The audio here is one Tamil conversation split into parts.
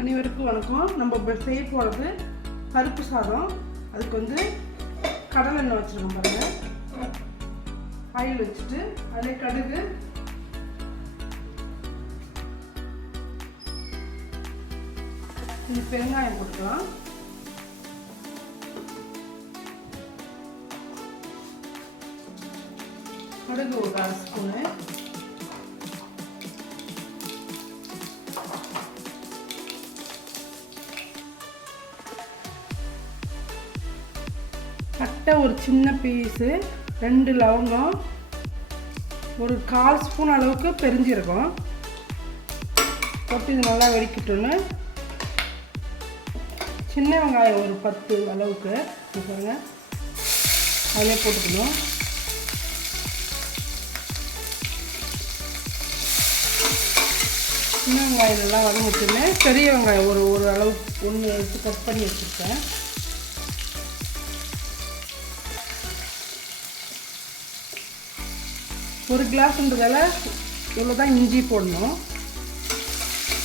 அனைவருக்கும் வணக்கம். நம்ம செய்ய போகிறது பருப்பு சாதம். அதுக்கு வந்து கடலை எண்ணெய் வச்சுருக்கோம் பாருங்கள். ஆயில் வச்சுட்டு அதில் கடுகு, கொஞ்சம் பெருங்காயம் போட்டுக்கலாம். கடுகு ஒரு 1/2 ஸ்பூனு, பட்டை ஒரு சின்ன பீஸு, 2 லவங்கம், ஒரு 1/4 ஸ்பூன் அளவுக்கு பெருஞ்சீரகம் போட்டு இது நல்லா வெடிக்கட்டும்னு சின்ன வெங்காயம் ஒரு 10 அளவுக்கு பாருங்க அதிலே போட்டுக்கணும். சின்ன வெங்காயம் நல்லா வதங்கிட்டுன்னு பெரிய வெங்காயம் ஒரு அளவுக்கு 1 எடுத்து கட் பண்ணி வச்சுருக்கேன். ஒரு கிளாஸ்ன்றதால இவ்வளோ தான் இஞ்சி போடணும்.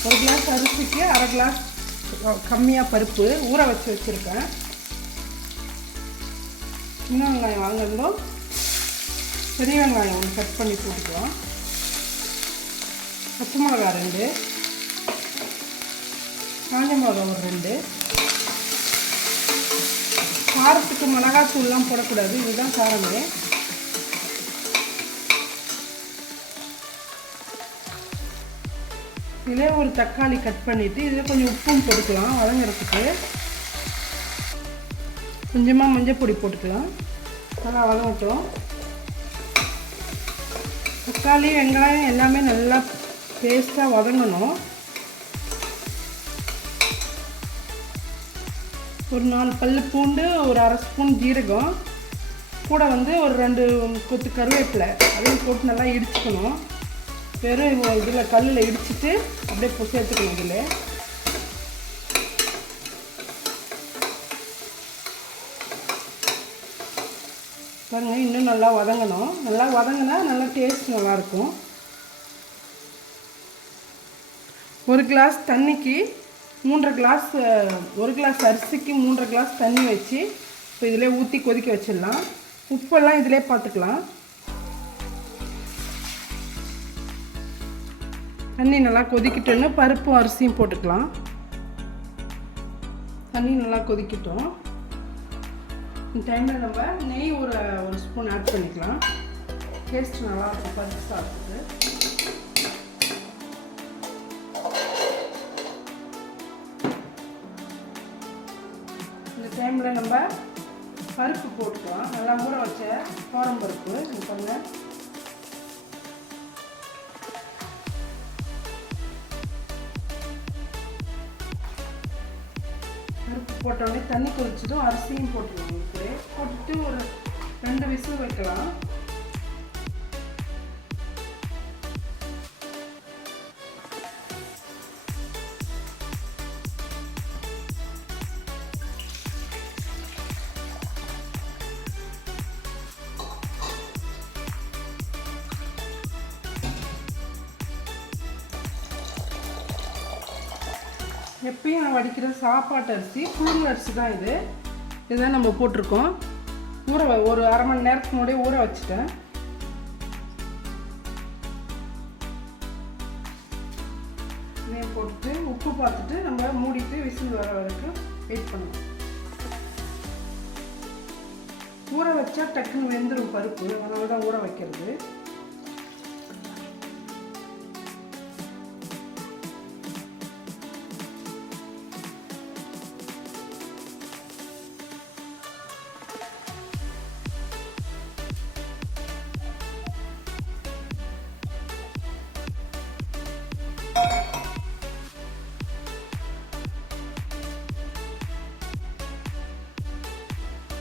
ஒரு கிளாஸ் அரிசிக்கு 1/2 கிளாஸ் கம்மியாக பருப்பு ஊற வச்சுருக்கேன். சின்ன வெங்காயம் வாங்கினதும் பெரிய வெங்காயம் ஒன்று கட் பண்ணி போட்டுக்கலாம். பச்சை மிளகா 2, காஞ்ச மிளகா ஒரு 2. காரத்துக்கு மிளகாத்தூள்லாம் போடக்கூடாது, இதுதான் காரமே. இதில் ஒரு தக்காளி கட் பண்ணிவிட்டு இதில் கொஞ்சம் உப்பும் போட்டுக்கலாம். வதங்கிறதுக்கு கொஞ்சமாக மஞ்சள் பொடி போட்டுக்கலாம். நல்லா வதங்கட்டும். தக்காளி வெங்காயம் எல்லாமே நல்லா பேஸ்ட்டாக வதங்கணும். ஒரு 4 பல் பூண்டு, ஒரு 1/2 ஸ்பூன் ஜீரகம், கூட வந்து ஒரு 2 கொத்து கருவேப்பிலை அதையும் போட்டு நல்லா இடிச்சுக்கணும். வெறும் இதில் கல்லில் இடிச்சிட்டு அப்படியே சேர்த்துக்கணும். இதில் பாருங்கள், இன்னும் நல்லா வதங்கணும். நல்லா வதங்கினா நல்லா டேஸ்ட் நல்லாயிருக்கும். ஒரு கிளாஸ் தண்ணிக்கு 3.5 கிளாஸ், ஒரு கிளாஸ் அரிசிக்கு 3.5 கிளாஸ் தண்ணி வச்சு இப்போ இதிலே ஊற்றி கொதிக்க வச்சிடலாம். உப்பெல்லாம் இதிலே பார்த்துக்கலாம். தண்ணி நல்லா கொதிக்கிட்டோன்னு பருப்பும் அரிசியும் போட்டுக்கலாம். தண்ணி நல்லா கொதிக்கிட்டோம். இந்த டைமில் நம்ம நெய் ஒரு ஸ்பூன் ஆட் பண்ணிக்கலாம். டேஸ்ட் நல்லாயிருக்கும் பருப்பு சாப்பிட்டு. இந்த டைமில் நம்ம பருப்பு போட்டுக்கலாம். நல்லா ஊற வச்ச பருப்பு இது பாருங்க. பருப்பு போட்டோடனே தண்ணி கொதிச்சதும் அரிசியும் போட்டுருவோம். இப்படி போட்டுட்டு ஒரு 2 விசில் வைக்கலாம். எப்பயும் நான் வடிக்கிற சாப்பாட்டு அரிசி, புழுங்கல் அரிசி தான் இது. இதுதான் நம்ம போட்டிருக்கோம். ஒரு 1/2 மணி நேரத்துக்கு முன்னாடியே ஊற வச்சுட்டேன். இதையும் போட்டுட்டு உப்பு பார்த்துட்டு நம்ம மூடிட்டு விசில் வர வரைக்கும் வெயிட் பண்ணணும். ஊற வச்சா டக்குன்னு வெந்துடும் பருப்பு, அதனால தான் ஊற வைக்கிறது.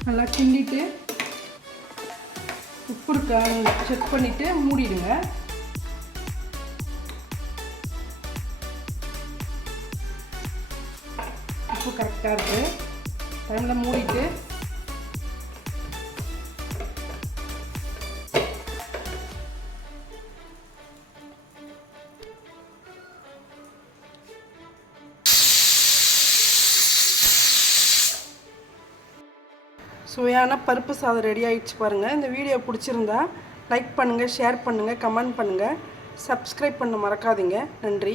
நல்லா கிண்டிட்டு உப்பு இருக்கா செக் பண்ணிவிட்டு மூடிடுங்க. உப்பு கரெக்டாக இருக்குது. டைமில் மூடிட்டு சுவையான பருப்பு சாதம் ரெடி ஆகிடுச்சு பாருங்கள். இந்த வீடியோ பிடிச்சிருந்தா லைக் பண்ணுங்கள், ஷேர் பண்ணுங்கள், கமெண்ட் பண்ணுங்கள், சப்ஸ்கிரைப் பண்ண மறக்காதீங்க. நன்றி.